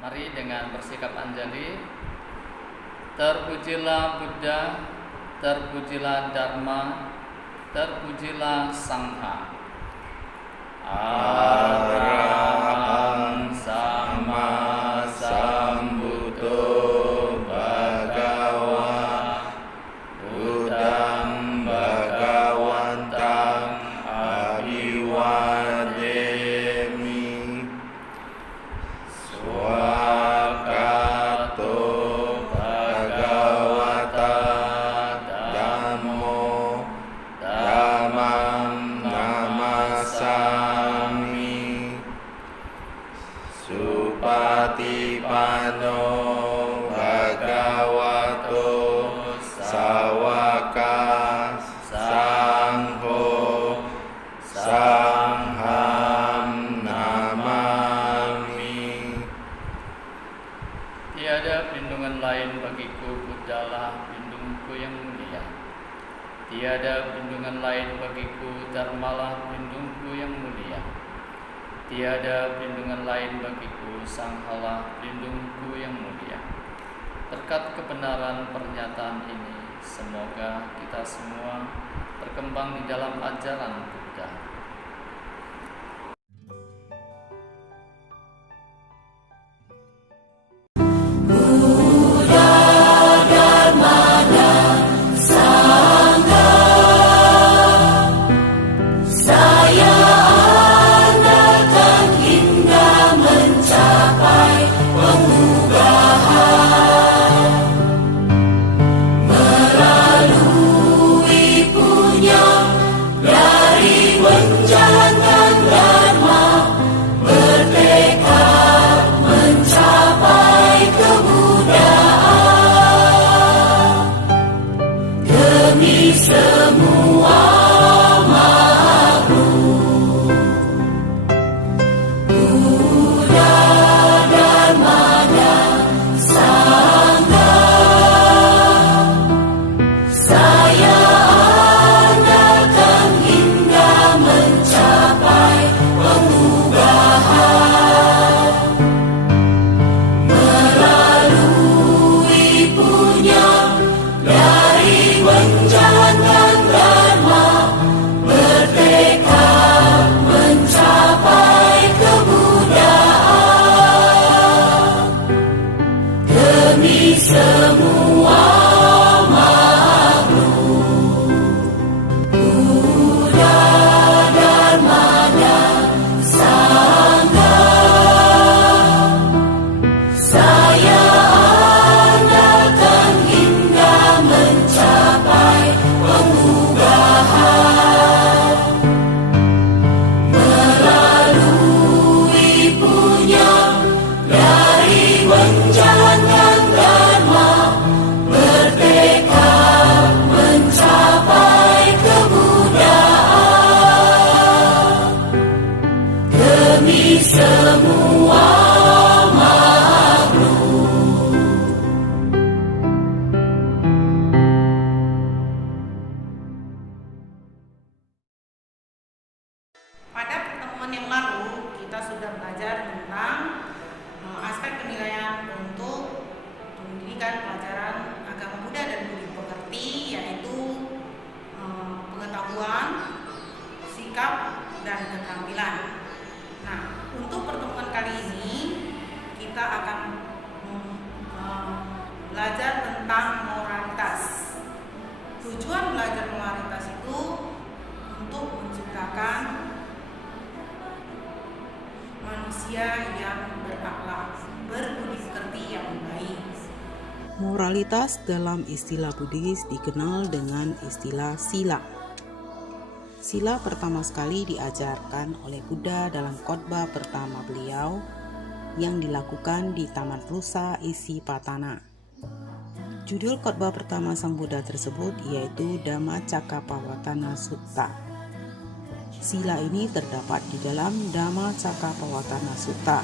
Mari dengan bersikap anjali. Terpujilah Buddha, terpujilah Dharma, terpujilah Sangha. Arahang Sama Sambuddho Bhagava Buddhang Bhagawantang Abhiwademi Swakato Bhagavata Dhammo Dhammam Namasami Supatipanno Bhagavato Sawaka Sangho Sangham Namami. Tiada perlindungan lain bagiku, Buddhalah pelindungku yang mulia. Tiada perlindungan lain bagiku, Dharmalah pelindungku yang mulia. Tiada perlindungan lain bagiku, Sanghalah pelindungku yang mulia. Berkat kebenaran pernyataan ini, semoga kita semua berkembang di dalam ajaran Buddha. Pada pertemuan yang lalu kita sudah belajar tentang aspek penilaian untuk pendidikan pelajaran agama Buddha dan budi pekerti, yaitu pengetahuan, sikap, dan keterampilan. Nah, untuk pertemuan kali ini kita akan belajar tentang moralitas. Tujuan belajar moralitas itu untuk menciptakan manusia yang berakhlak, berbudi pekerti yang baik. Moralitas dalam istilah Buddhis dikenal dengan istilah sila. Sila pertama sekali diajarkan oleh Buddha dalam khotbah pertama beliau yang dilakukan di Taman Rusa Isipatana. Judul khotbah pertama Sang Buddha tersebut yaitu Dhammacakkappavattana Sutta. Sila ini terdapat di dalam Dhammacakkappavattana Sutta.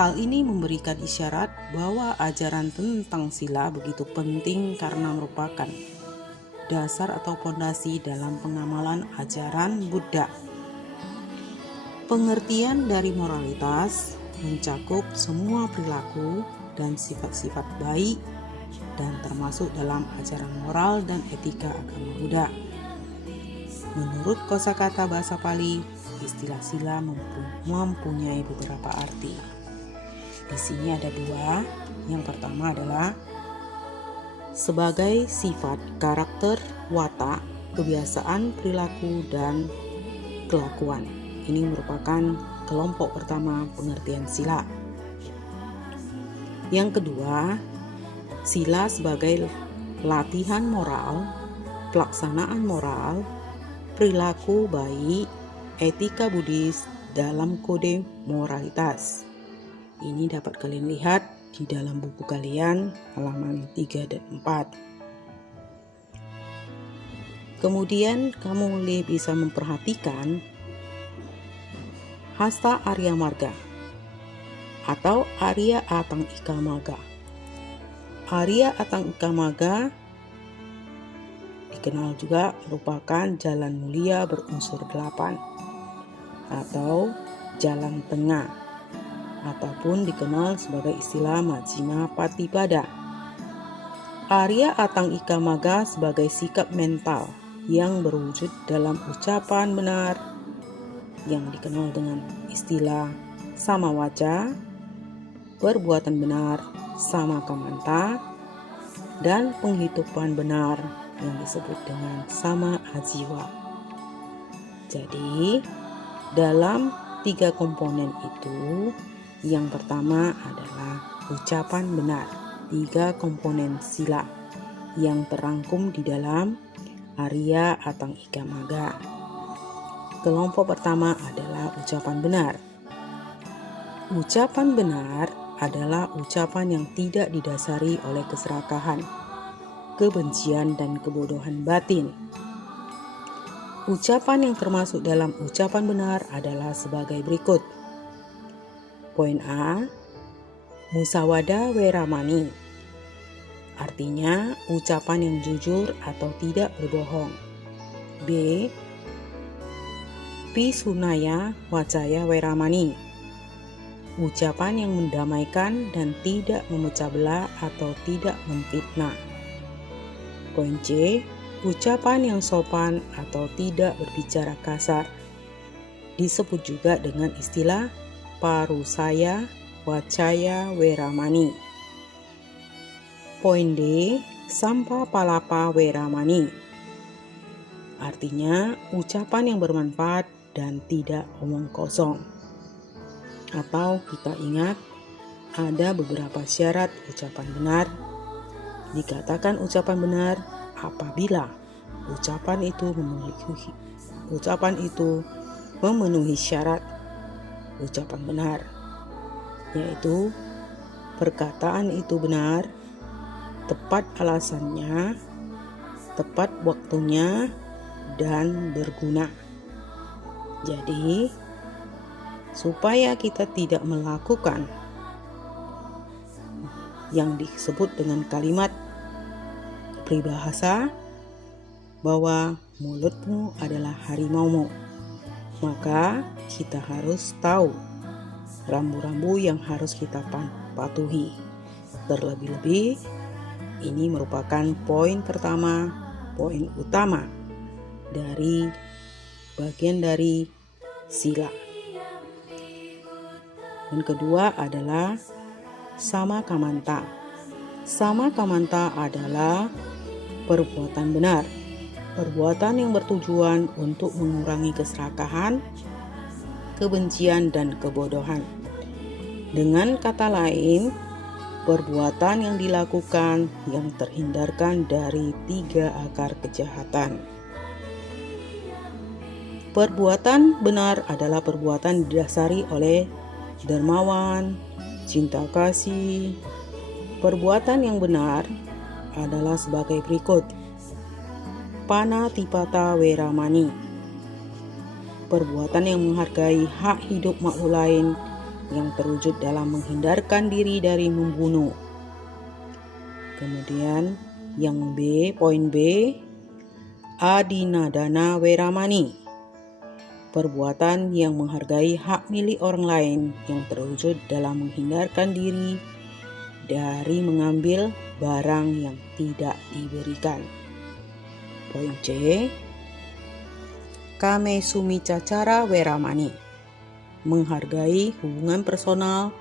Hal ini memberikan isyarat bahwa ajaran tentang sila begitu penting karena merupakan dasar atau fondasi dalam pengamalan ajaran Buddha. Pengertian dari moralitas mencakup semua perilaku dan sifat-sifat baik dan termasuk dalam ajaran moral dan etika agama Buddha. Menurut kosakata bahasa Pali, istilah sila mempunyai beberapa arti. Di sini ada dua. Yang pertama adalah sebagai sifat, karakter, watak, kebiasaan, perilaku, dan kelakuan. Ini merupakan kelompok pertama pengertian sila. Yang kedua, sila sebagai latihan moral, pelaksanaan moral, perilaku baik, etika Buddhis dalam kode moralitas. Ini dapat kalian lihat di dalam buku kalian halaman 3 dan 4. Kemudian kamu bisa memperhatikan Hasta Arya Marga atau Arya Atang Ika Maga. Arya Atang Ika Maga dikenal juga merupakan jalan mulia berunsur 8 atau jalan tengah, ataupun dikenal sebagai istilah Majjhima Patipada. Arya Atang Ika Maga sebagai sikap mental yang berwujud dalam ucapan benar yang dikenal dengan istilah sama waca, perbuatan benar sama kamanta, dan penghidupan benar yang disebut dengan sama ajiwa. Jadi dalam 3 komponen itu, yang pertama adalah ucapan benar, 3 komponen sila yang terangkum di dalam Arya Atang Ika Maga. Kelompok pertama adalah ucapan benar. Ucapan benar adalah ucapan yang tidak didasari oleh keserakahan, kebencian, dan kebodohan batin. Ucapan yang termasuk dalam ucapan benar adalah sebagai berikut. Poin A, musawada weramani. Artinya ucapan yang jujur atau tidak berbohong. B, pisunaya wacaya weramani. Ucapan yang mendamaikan dan tidak memecah belah atau tidak memfitnah. Poin C, ucapan yang sopan atau tidak berbicara kasar. Disebut juga dengan istilah parusaya wacaya weramani. Poin D, sampa palapa weramani. Artinya ucapan yang bermanfaat dan tidak omong kosong. Atau kita ingat ada beberapa syarat ucapan benar. Dikatakan ucapan benar apabila ucapan itu memenuhi syarat ucapan benar, yaitu perkataan itu benar, tepat alasannya, tepat waktunya, dan berguna. Jadi, supaya kita tidak melakukan yang disebut dengan kalimat peribahasa bahwa mulutmu adalah harimaumu, maka kita harus tahu rambu-rambu yang harus kita patuhi. Terlebih-lebih, ini merupakan poin pertama, poin utama dari bagian dari sila. Dan kedua adalah sama kamanta. Sama kamanta adalah perbuatan benar, perbuatan yang bertujuan untuk mengurangi keserakahan, kebencian, dan kebodohan. Dengan kata lain, perbuatan yang dilakukan yang terhindarkan dari 3 akar kejahatan. Perbuatan benar adalah perbuatan didasari oleh dermawan, cinta kasih. Perbuatan yang benar adalah sebagai berikut. Panatipata weramani. Perbuatan yang menghargai hak hidup makhluk lain yang terwujud dalam menghindarkan diri dari membunuh. Kemudian yang B, poin B, adinadana weramani. perbuatan yang menghargai hak milik orang lain yang terwujud dalam menghindarkan diri dari mengambil barang yang tidak diberikan. Poin C. Kame sumica cara weramani, menghargai hubungan personal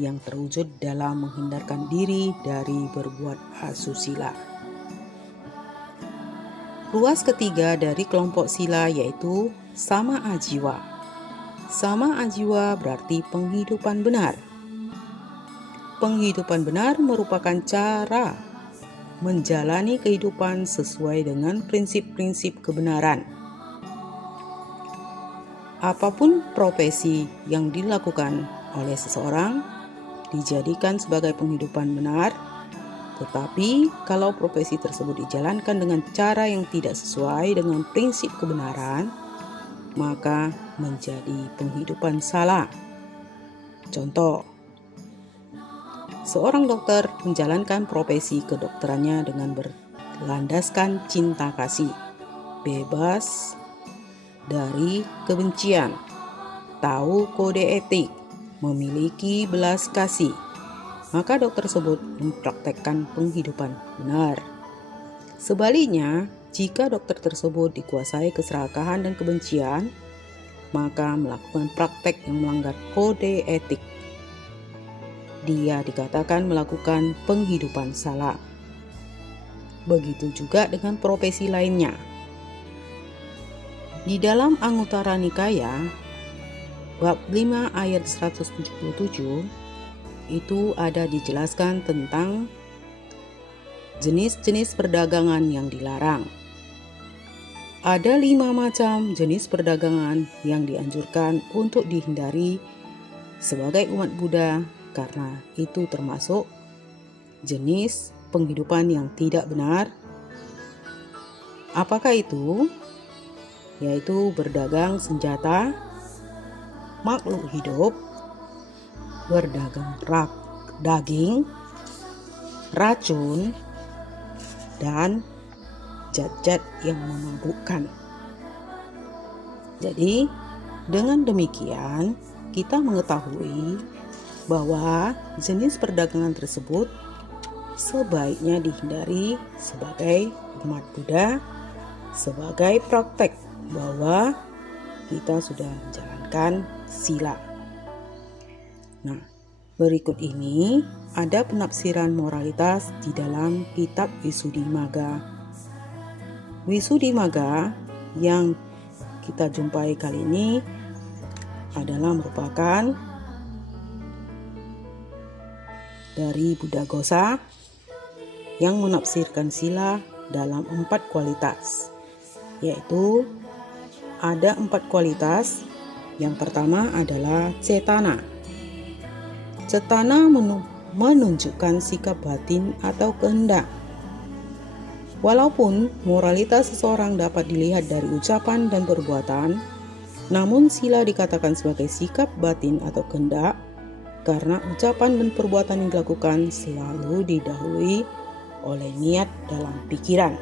yang terwujud dalam menghindarkan diri dari berbuat asusila. Ruas ketiga dari kelompok sila yaitu sama ajiwa. Sama ajiwa berarti penghidupan benar. Penghidupan benar merupakan cara menjalani kehidupan sesuai dengan prinsip-prinsip kebenaran. Apapun profesi yang dilakukan oleh seseorang dijadikan sebagai penghidupan benar, tetapi kalau profesi tersebut dijalankan dengan cara yang tidak sesuai dengan prinsip kebenaran, maka menjadi penghidupan salah. Contoh, seorang dokter menjalankan profesi kedokterannya dengan berlandaskan cinta kasih, bebas dari kebencian, tahu kode etik, memiliki belas kasih, maka dokter tersebut mempraktekkan penghidupan benar. Sebaliknya, jika dokter tersebut dikuasai keserakahan dan kebencian, maka melakukan praktek yang melanggar kode etik, dia dikatakan melakukan penghidupan salah. Begitu juga dengan profesi lainnya. Di dalam Anguttara Nikaya, bab 5 ayat 177, itu ada dijelaskan tentang jenis-jenis perdagangan yang dilarang. Ada 5 macam jenis perdagangan yang dianjurkan untuk dihindari sebagai umat Buddha, karena itu termasuk jenis penghidupan yang tidak benar. Apakah itu? Yaitu berdagang senjata, makhluk hidup, berdagang daging, racun, dan zat-zat yang memabukkan. Jadi, dengan demikian kita mengetahui bahwa jenis perdagangan tersebut sebaiknya dihindari sebagai umat Buddha, sebagai praktek bahwa kita sudah menjalankan sila. Nah, berikut ini ada penafsiran moralitas di dalam kitab Visuddhimagga. Visuddhimagga yang kita jumpai kali ini adalah merupakan dari Buddhaghosa yang menafsirkan sila dalam 4 kualitas, yaitu ada 4 kualitas. Yang pertama adalah cetana. Cetana menunjukkan sikap batin atau kehendak. Walaupun moralitas seseorang dapat dilihat dari ucapan dan perbuatan, namun sila dikatakan sebagai sikap batin atau kehendak karena ucapan dan perbuatan yang dilakukan selalu didahului oleh niat dalam pikiran.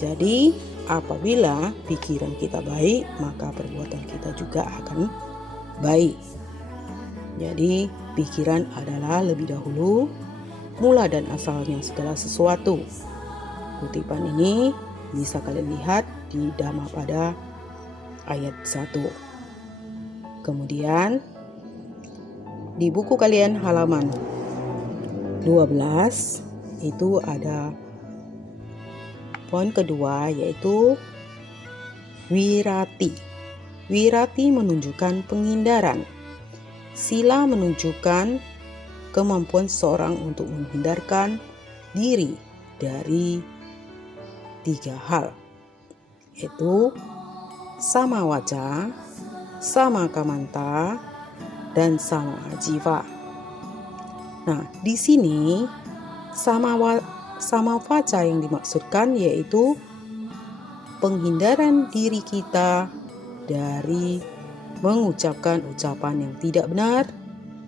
Jadi, apabila pikiran kita baik, maka perbuatan kita juga akan baik. Jadi, pikiran adalah lebih dahulu mula dan asalnya segala sesuatu. Kutipan ini bisa kalian lihat di Dhammapada ayat 1. Kemudian, di buku kalian halaman 12 itu ada poin kedua, yaitu wirati. Wirati menunjukkan penghindaran. Sila menunjukkan kemampuan seseorang untuk menghindarkan diri dari 3 hal, yaitu sama waca, sama kamanta, dan sama ajiwa. Nah, di sini sama waca yang dimaksudkan yaitu penghindaran diri kita dari mengucapkan ucapan yang tidak benar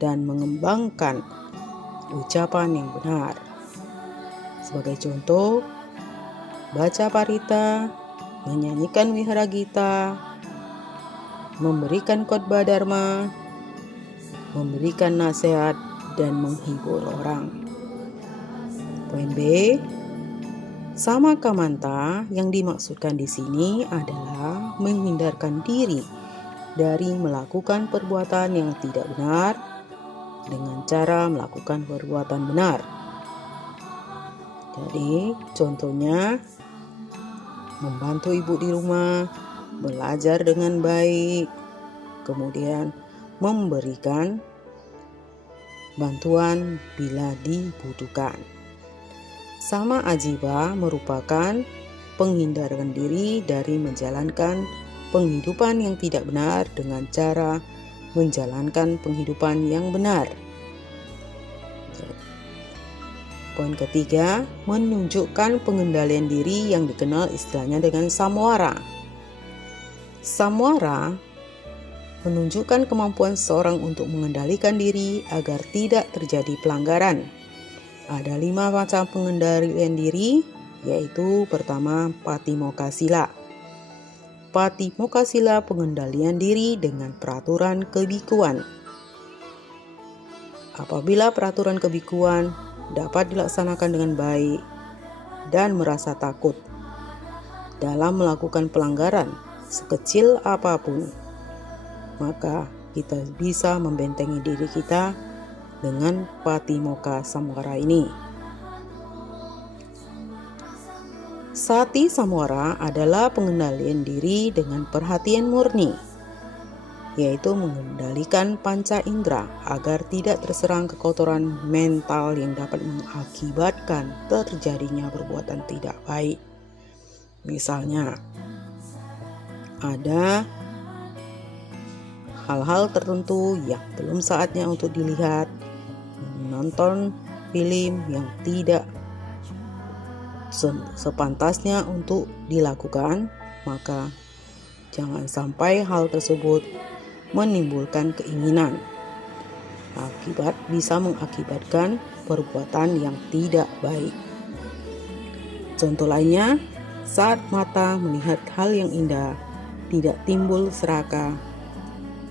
dan mengembangkan ucapan yang benar. Sebagai contoh, baca parita, menyanyikan wihara gita, memberikan khotbah dharma, memberikan nasihat, dan menghibur orang. Poin B, Samakamanta yang dimaksudkan di sini adalah menghindarkan diri dari melakukan perbuatan yang tidak benar dengan cara melakukan perbuatan benar. Jadi, contohnya membantu ibu di rumah, belajar dengan baik, kemudian memberikan bantuan bila dibutuhkan. Sama ajiba merupakan penghindaran diri dari menjalankan penghidupan yang tidak benar dengan cara menjalankan penghidupan yang benar. Poin ketiga, menunjukkan pengendalian diri yang dikenal istilahnya dengan samwara. Samwara menunjukkan kemampuan seseorang untuk mengendalikan diri agar tidak terjadi pelanggaran. Ada 5 macam pengendalian diri, yaitu pertama Patimokkha-sila. Patimokkha-sila pengendalian diri dengan peraturan kebikuan. Apabila peraturan kebikuan dapat dilaksanakan dengan baik dan merasa takut dalam melakukan pelanggaran sekecil apapun, maka kita bisa membentengi diri kita dengan Patimokkha Samwara ini. Sati Samwara adalah pengendalian diri dengan perhatian murni, yaitu mengendalikan panca indera agar tidak terserang kekotoran mental yang dapat mengakibatkan terjadinya perbuatan tidak baik. Misalnya, ada hal-hal tertentu yang belum saatnya untuk dilihat, menonton film yang tidak sepantasnya untuk dilakukan, maka jangan sampai hal tersebut menimbulkan keinginan. Akibat bisa mengakibatkan perbuatan yang tidak baik. Contoh lainnya, saat mata melihat hal yang indah, tidak timbul serakah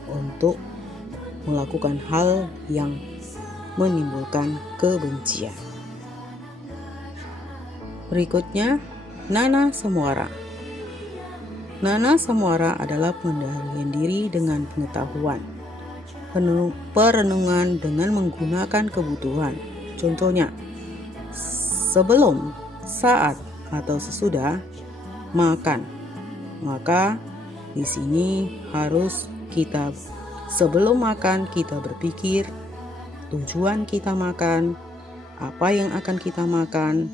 untuk melakukan hal yang menimbulkan kebencian. Berikutnya, Nana Samwara. Nana Samwara adalah pengendalian diri dengan pengetahuan, perenungan dengan menggunakan kebutuhan. Contohnya, sebelum, saat, atau sesudah makan. Maka di sini harus kita sebelum makan kita berpikir tujuan kita makan, apa yang akan kita makan.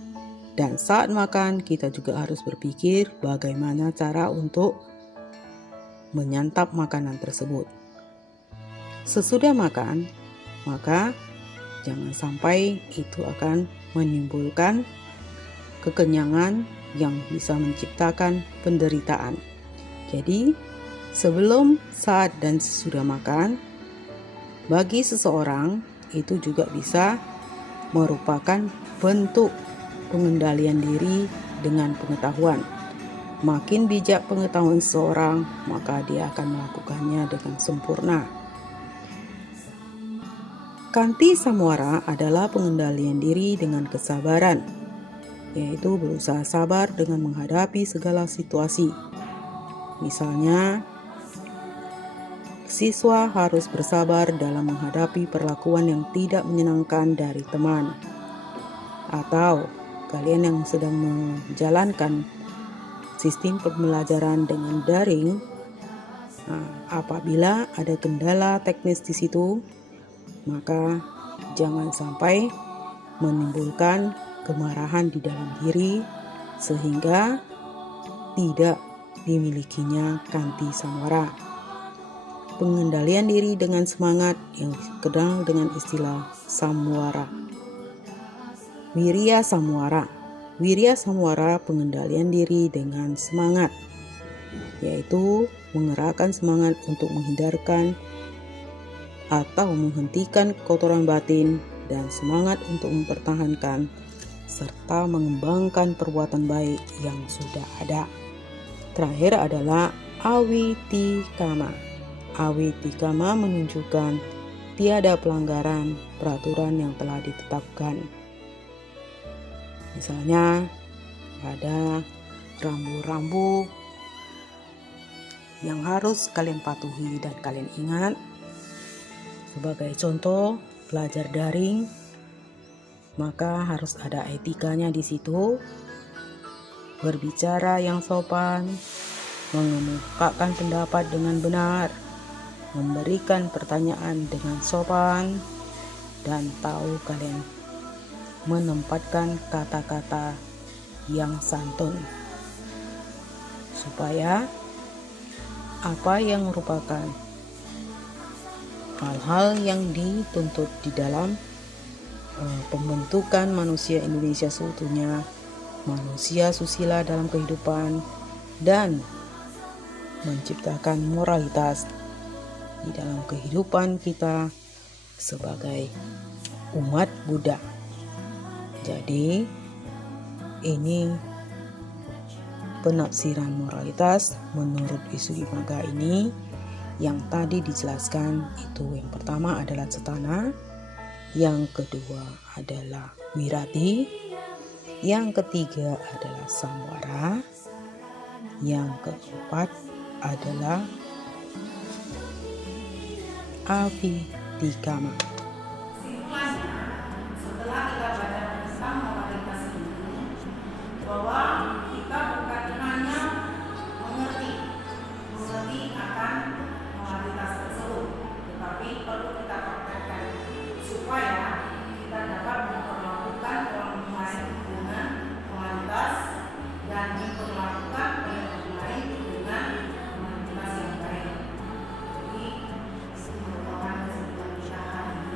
Dan saat makan, kita juga harus berpikir bagaimana cara untuk menyantap makanan tersebut. Sesudah makan, maka jangan sampai itu akan menimbulkan kekenyangan yang bisa menciptakan penderitaan. Jadi, sebelum, saat, dan sesudah makan, bagi seseorang itu juga bisa merupakan bentuk pengendalian diri dengan pengetahuan. Makin bijak pengetahuan seseorang, maka dia akan melakukannya dengan sempurna. Kanti Samwara adalah pengendalian diri dengan kesabaran, yaitu berusaha sabar dengan menghadapi segala situasi. Misalnya, siswa harus bersabar dalam menghadapi perlakuan yang tidak menyenangkan dari teman, atau kalian yang sedang menjalankan sistem pembelajaran dengan daring, apabila ada kendala teknis di situ, maka jangan sampai menimbulkan kemarahan di dalam diri sehingga tidak dimilikinya Kanti Samwara. Pengendalian diri dengan semangat yang dikenal dengan istilah Samwara. Wirya Samwara. Wirya Samwara pengendalian diri dengan semangat, yaitu mengerahkan semangat untuk menghindarkan atau menghentikan kotoran batin dan semangat untuk mempertahankan serta mengembangkan perbuatan baik yang sudah ada. Terakhir adalah Awitikama. Awitikama menunjukkan tiada pelanggaran peraturan yang telah ditetapkan. Misalnya ada rambu-rambu yang harus kalian patuhi dan kalian ingat. Sebagai contoh, belajar daring, maka harus ada etikanya di situ. Berbicara yang sopan, mengemukakan pendapat dengan benar, memberikan pertanyaan dengan sopan, dan tahu kalian menempatkan kata-kata yang santun, supaya apa yang merupakan hal-hal yang dituntut di dalam pembentukan manusia Indonesia seutuhnya, manusia susila dalam kehidupan, dan menciptakan moralitas di dalam kehidupan kita sebagai umat Buddha. Jadi ini penafsiran moralitas menurut Visuddhimagga ini. Yang tadi dijelaskan itu, yang pertama adalah cetana, yang kedua adalah wirati, yang ketiga adalah samwara, yang keempat adalah avitikama. Setelah kita baca tentang moralitas ini, bahwa kita bukan hanya mengerti akan moralitas tersebut, tetapi perlu kita praktekkan supaya kita dapat memperlakukan orang lain dengan moralitas dan memperlakukan orang lain dengan moralitas yang baik. Jadi merupakan kesimpulan kita hari ini.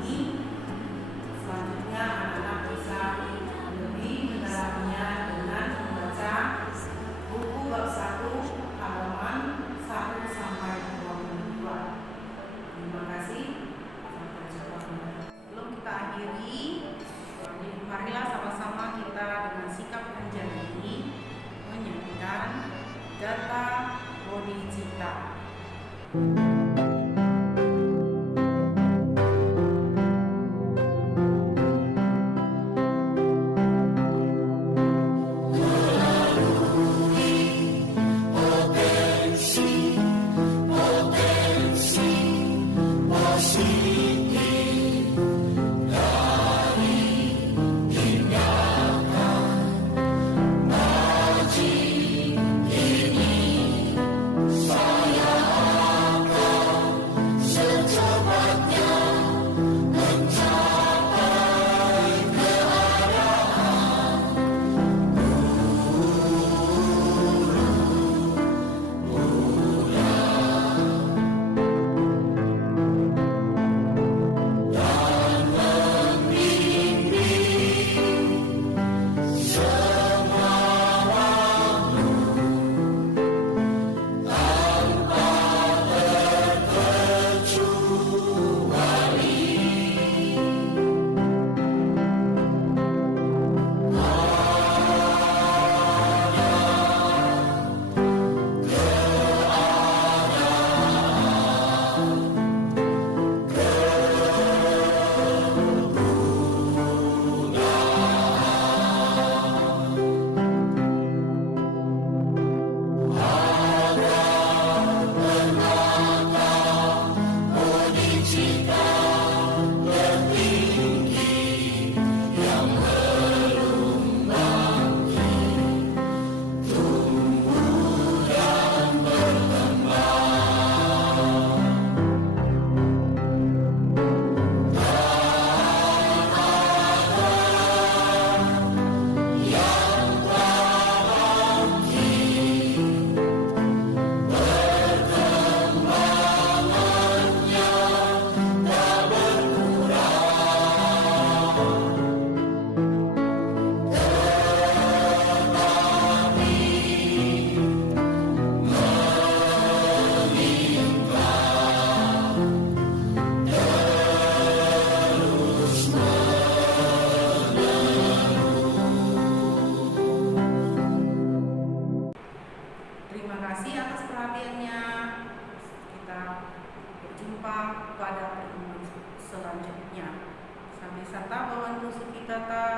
senjata,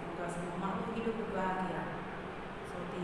semoga semua makhluk hidup berbahagia. Seperti